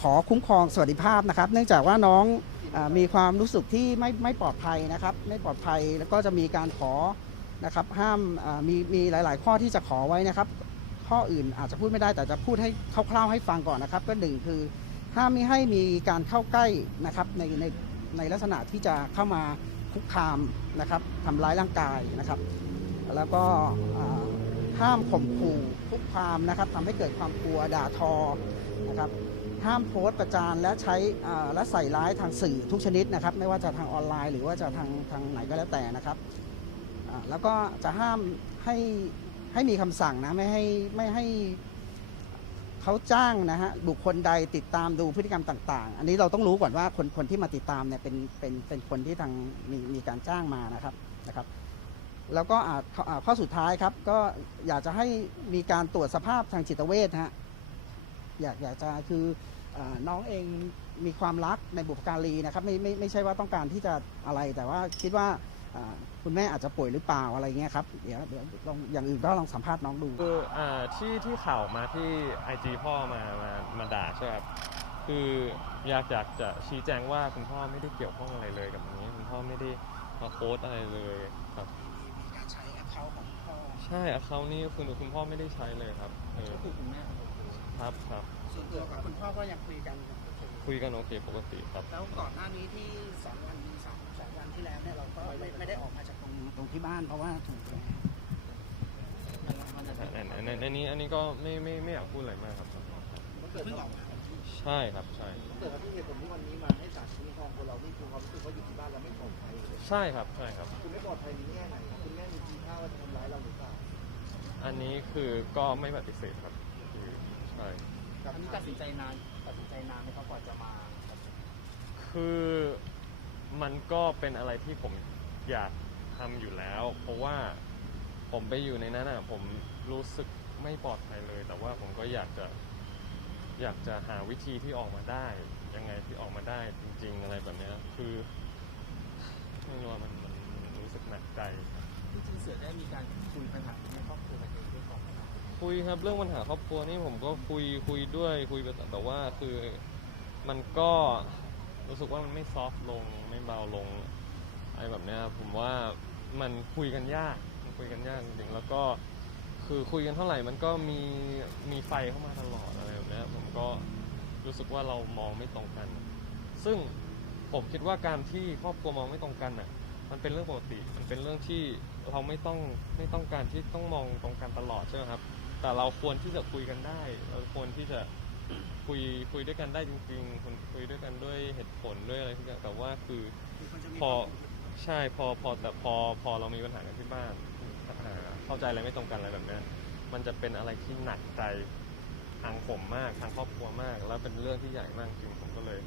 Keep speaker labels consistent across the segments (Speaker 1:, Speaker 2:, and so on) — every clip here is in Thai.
Speaker 1: ขอคุ้มครองสวัสดิภาพนะครับ เนื่องจากว่าน้องอมีความรู้สึกที่ไม่ไม่ปลอดภัยนะครับ ไม่ปลอดภัยแล้วก็จะมีการขอนะครับห้ามมีมีหลาย ๆ ข้อที่จะขอไว้นะครับ ข้ออื่นอาจจะพูดไม่ได้แต่จะพูดให้คร่าวๆให้ฟังก่อนนะครับ ก็หนึ่งคือห้ามไม่ให้มีการเข้าใกล้นะครับในในในลักษณะที่จะเข้ามาคุกคามนะครับทำร้ายร่างกายนะครับ แล้วก็ ห้ามข่มขู่คุกคามนะครับทำให้เกิดความกลัวด่าทอนะครับห้ามโพสต์ประจานและใช้และใส่ร้ายทางสื่อทุกชนิดนะครับ ไม่ว่าจะทางออนไลน์ หรือว่าจะทางทางไหนก็แล้วแต่นะครับแล้วก็จะห้ามให้ให้มีคำสั่งนะไม่ให้ไม่ให้เขาจ้างนะฮะบุคคลใดติดตามดูพฤติกรรมต่าง ๆ อันนี้เราต้องรู้ก่อนว่าคนคนที่มาติดตามเนี่ยเป็นเป็นเป็นคนที่ทางมีมีการจ้างมานะครับนะครับ แล้วก็อาจข้อสุดท้ายครับ ก็อยากจะให้มีการตรวจสภาพทางจิตเวชฮะอยากอยากจะคืออน้องเองมีความรักในบุพการีนะครับไม่ไม่ไม่ใช่ว่าต้องการที่จะอะไรแต่ว่าคิดว่าคุณแม่อาจจะป่วยหรือเปล่าอะไรเงี้ยครับเดี๋ยวเดี๋ยวลองอย่างอื่นก็ลองสัมภาษณ์น้องดู
Speaker 2: คืออที่ที่ข่าวมาที่ไอจีพ่อมามามาด่าใช่ไหมครับคืออยากอยากจะชี้แจงว่าคุณพ่อไม่ได้เกี่ยวข้องอะไรเลยกับนนี้ คุณพ่อไม่ได้มาโพสต์อะไรเลยครับ
Speaker 1: ใช่อเขา
Speaker 2: นี่คือคุณพ่อไม่ได้ใช้เลยครับเออ
Speaker 1: ก็คือคุณแม่
Speaker 2: ครับครับ
Speaker 1: ส่วนตัวกับคุณพ่อก็ยังคุยกัน
Speaker 2: คุยกันโอเคปกติครับ
Speaker 1: แล้วก่อนหน้านี้ที่สองวันสองสองวันที่แล้วเนี่ยเราก็ไม่ไม่ได้ออกมาจากตรงตรงที่บ้านเพราะว่าถูกแอั
Speaker 2: นอันอันอันนี้อันนี้ก็ไม่ไม่ไม่อยากพูดอะไรมากครับ
Speaker 1: เพิ่งออกมา
Speaker 2: ใช่ครับใช่
Speaker 3: เกิดที่เหตุผลที่วันนี้มาให้ศาลคุ้มครองคนเรานี่คือความรู้สึกว่าอยู่ที่บ้านเราไม่ปลอดภัยเลย
Speaker 2: ใช่ครับใช่ครับ
Speaker 3: คุณไม่ปลอดภัยในแง่ไหนคุณแม่มีทีท่าว่าจะทำร้ายเราหรือเปล่า
Speaker 2: อันนี้คือก็ไม่ปฏิเสธครับคือใช่
Speaker 3: อันนี้ตัดสินใจนานตัดสินใจนานไหมครับกว่าจะมา
Speaker 2: คือมันก็เป็นอะไรที่ผมอยากทำอยู่แล้ว เพราะว่าผมไปอยู่ในนั้นอะผมรู้สึกไม่ปลอดภัยเลย แต่ว่าผมก็อยากจะอยากจะหาวิธีที่ออกมาได้ ยังไงที่ออกมาได้จริง ๆ อะไรแบบเนี้ยคือไม่รู้ว่ามันมันมันรู้สึกหนักใจ
Speaker 3: จริงเสือได้มีการคุยปัญหาในครอบครัวกันเองด้วยก่อนไหมครับ
Speaker 2: คุยครับเรื่องปัญหาครอบครัวนี่ผมก็คุยคุยด้วยคุยไปแต่ว่าคือมันก็รู้สึกว่ามันไม่ซอฟต์ลงไม่เบาลงอะไรแบบเนี้ยผมว่ามันคุยกันยากมันคุยกันยากจริงๆแล้วก็คือคุยกันเท่าไหร่มันก็มีมีไฟเข้ามาตลอดอะไรแบบเนี้ยผมก็รู้สึกว่าเรามองไม่ตรงกัน ซึ่งผมคิดว่าการที่ครอบครัวมองไม่ตรงกันอะ มันเป็นเรื่องปกติ มันเป็นเรื่องที่ เราไม่ต้องไม่ต้องการที่ต้องมองตรงกันตลอดใช่ไหมครับ แต่เราควรที่จะคุยกันได้ เราควรที่จะคุยคุยด้วยกันได้จริงๆคุยคุยด้วยกันด้วยเหตุผลด้วยอะไรทุกอย่างแต่ว่าคือพอใช่พอพอแต่พอพอเรามีปัญหากันที่บ้านอ่าเข้าใจอะไรไม่ตรงกันอะไรแบบเนี้ยมันจะเป็นอะไรที่หนักใจทางผมมากทางครอบครัวมาก แล้วเป็นเรื่องที่ใหญ่มากจริงผมก็เลย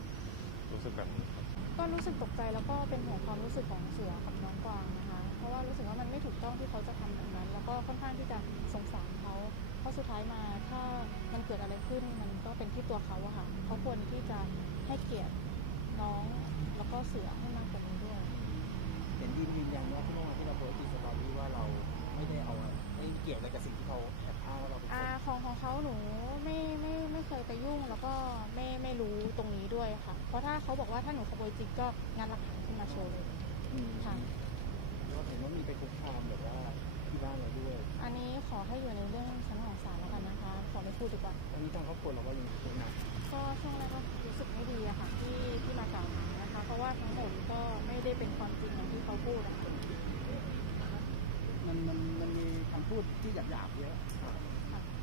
Speaker 2: รู้สึกแบบนี้ครับ
Speaker 4: ก็รู้สึกตกใจแล้วก็เป็นห่วงความรู้สึกของเสือกับน้องกวางนะคะ เพราะว่ารู้สึกว่ามันไม่ถูกต้องที่เขาจะทำแบบนั้น แล้วก็ค่อนข้างที่จะสงสารเขาเพราะสุดท้ายมาถ้ามันเกิดอะไรขึ้นมันก็เป็นที่ตัวเขาอะค่ะเขาควรที่จะให้เกียรติน้องแล้วก็เสือให้มากกว่านี้ด้วย
Speaker 3: เห็นยืนยืนยันว่าที่เมื่อวานที่เราโพสต์ที่สตอรี่ว่าเราไม่ได้เอาไม่เกี่ยวอะไรกับสิ่งที่เขาแอบอ้างว่าเราเป็นค
Speaker 4: อานของของเขาหนูไม่ไม่ไม่เคยไปยุ่งแล้วก็ไม่ไม่รู้ตรงนี้ด้วยค่ะ เพราะถ้าเขาบอกว่าถ้าหนูขโมยจริงก็งานหลักฐานขึ้นมาโชว์เลย
Speaker 3: อืม
Speaker 4: ค่ะ
Speaker 3: เราเห็นว่ามีไปคุกคามแบบว่าที่บ้านเราด้วย
Speaker 4: อันนี้ขอให้อยู่ในเรื่องชั้นของศาลแล้วกันนะคะ ขอไม่พูดดีกว่า
Speaker 3: อันนี้ทางครอบครัวเราว่ายังเป็นหนัก
Speaker 4: ก็ช่วงแรกก็รู้สึกไม่ดีอะค่ะที่ที่มากล่าวหานะคะ เพราะว่าทั้งหมดก็ไม่ได้เป็นความจริงอย่างที่เขาพูดอะค่ะ
Speaker 1: มันมันมันมีคำพูดที่หยาบๆเยอะ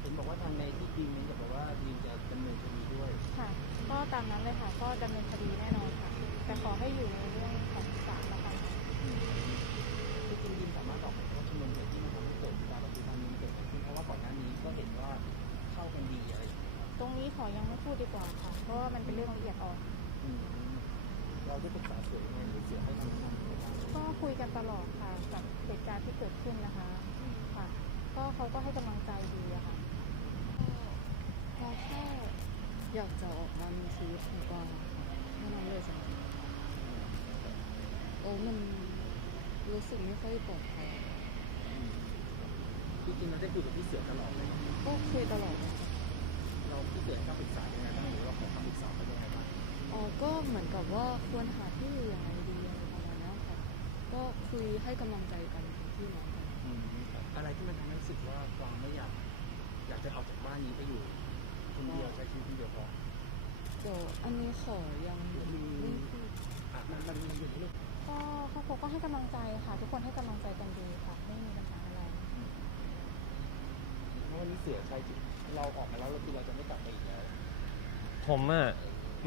Speaker 3: เห็นบอกว่าทางในที่ดีมเนี่ยจะบอกว่าดีมจะดำเนินคดีด้วย
Speaker 4: ค่ะ ก็ตามนั้นเลยค่ะ ก็ดำเนินคดีแน่นอนค่ะ แต่ขอให้อยู่ในเรื่องของศาลแล้วกันค่ะ
Speaker 3: ยัง
Speaker 4: ไม่พูดดีกว่าค่ะ เพราะว่ามันเป็นเรื่องละเอียดอ่อน
Speaker 3: อืมเราได้ปรึกษาเสือยังไงหรือเสือให้คำแนะนำยังไงบ้าง
Speaker 4: ก็คุยกันตลอดค่ะกับเหตุการณ์ที่เกิดขึ้นนะคะค่ะ ก็เขาก็ให้กำลังใจดีอะค่ะ
Speaker 5: เราแค่อยากจะออกมามีชีวิตของกวางแค่นั้นเลยจ้ะโอ้มันรู้สึกไม่ค่อยปลอดภัย
Speaker 3: จริงๆเราได้คุยกับพี่เสือตลอดเลย
Speaker 5: ก็คุยตลอดเลยค่ะ
Speaker 3: เราเราที่เกิดคำปรึกษายังไงบ้างหรือว่าขอคำปรึกษาไปยังไงบ้าง
Speaker 5: อ๋อก็เหมือนกับว่าควรหาที่อยู่ยังไงดีอะไรประมาณนี้ค่ะก็คุยให้กำลังใจกันเป็นพี่น้องกัน
Speaker 3: อืมอะไรที่มันทำให้รู้สึกว่าความไม่อยากอยากจะออกจากบ้านนี้ไปอยู่คนเดียวใช้ชีวิตคนเดียวพอ
Speaker 5: เดี๋ยวอันนี้ขอยังไม่พูด
Speaker 3: อะมันมันมีอยู่ในลูก
Speaker 4: ก็ครอบครัวก็ให้กำลังใจค่ะ ทุกคนให้กำลังใจกันดีค่ะ ไม่มีปัญหาอะไร
Speaker 3: เพราะวันนี้เสือใช้จิต เราออกมาแล้วเราคือเราจะไม่กลับไปอีกแล้ว
Speaker 2: ผมอะ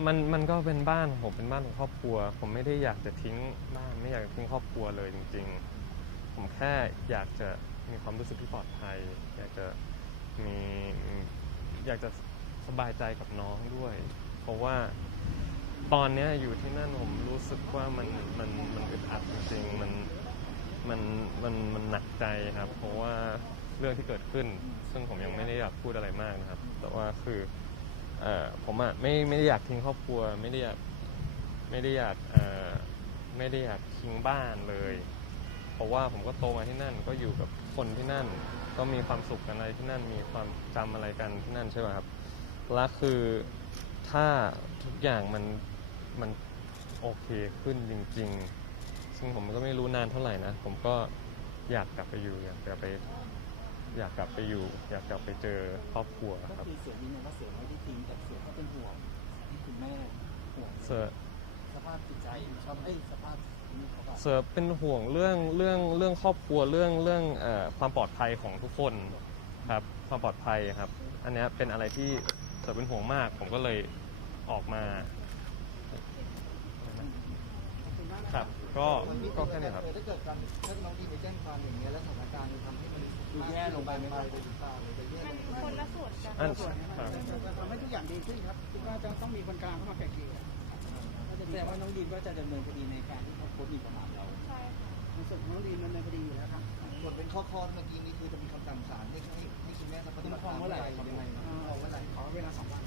Speaker 2: มันมันก็เป็นบ้านของผมเป็นบ้านของครอบครัว ผมไม่ได้อยากจะทิ้งบ้านไม่อยากจะทิ้งครอบครัวเลยจริง ๆ ผมแค่อยากจะมีความรู้สึกที่ปลอดภัย อยากจะมีอยากจะสบายใจกับน้องด้วย เพราะว่าตอนเนี้ยอยู่ที่นั่นผมรู้สึกว่ามันมันมันอึดอัดจริงๆมันมันมันมันหนักใจครับ เพราะว่า เรื่องที่เกิดขึ้น ซึ่งผมยังไม่ได้อยากพูดอะไรมากนะครับ แต่ว่าคือเอ่อผมอะไม่ไม่ได้อยากทิ้งครอบครัว ไม่ได้อยากไม่ได้อยากเอ่อไม่ได้อยากทิ้งบ้านเลย เพราะว่าผมก็โตมาที่นั่นก็อยู่กับคนที่นั่น ก็มีความสุขกันอะไรที่นั่นมีความจำอะไรกันที่นั่นใช่ไหมครับและคือถ้าทุกอย่างมันมันโอเคขึ้นจริง ๆ ซึ่งผมก็ไม่รู้นานเท่าไหร่นะ ผมก็อยากกลับไปอยู่อยากกลับไป อยากกลับไปอยู่ อยากกลับไปเจอครอบครัว
Speaker 3: ก็
Speaker 2: ครับ
Speaker 3: คือเสือยืนยันว่าเสือไม่ได้ทิ้งแต่เสือก็เป็นห่วงที่คุณแม่ห่วง
Speaker 2: เสือ
Speaker 3: สภาพจิตใจชอบเอ้ยสภาพนี้เขาก็
Speaker 2: เสือเป็นห่วงเรื่องเรื่องเรื่องครอบครัวเรื่องเรื่องเอ่อความปลอดภัยของทุกคนครับความปลอดภัยครับ อันเนี้ยเป็นอะไรที่เสือเป็นห่วงมาก ผมก็เลยออกมา ครับ ก็ก็แค่นี้ครับ
Speaker 6: ถ้าเกิดการถ้าน้องดีไปแจ้งความอย่างเงี้ยแล้วสถานการณ์มั น่
Speaker 3: ลงไปไหมครับ
Speaker 6: น
Speaker 4: คนละส่วนกัน
Speaker 2: อัน
Speaker 1: ทำให้ทุกอย่างดีขึ้นครับคิดว่าจะต้องมีคนกลางเข้ามาแก้เกลี่ย
Speaker 3: แต่ว่าน้องดีนก็จะดำเนินคดีในการที่เขาโพสต์หมิ่ประมาทเรา
Speaker 4: ใช่ค่ะ
Speaker 1: ส่วนน้องดีนดำเนินคดีอยู่แล้วครับ
Speaker 6: กฎเป็นข้อข้อเมื่อกี้นี้คือจะมีคำสั่งศาลให้ให้ให้คุณแม่รับปฏิติามเมื่อไหร่ยังไง
Speaker 1: ขอเวลาสองวัน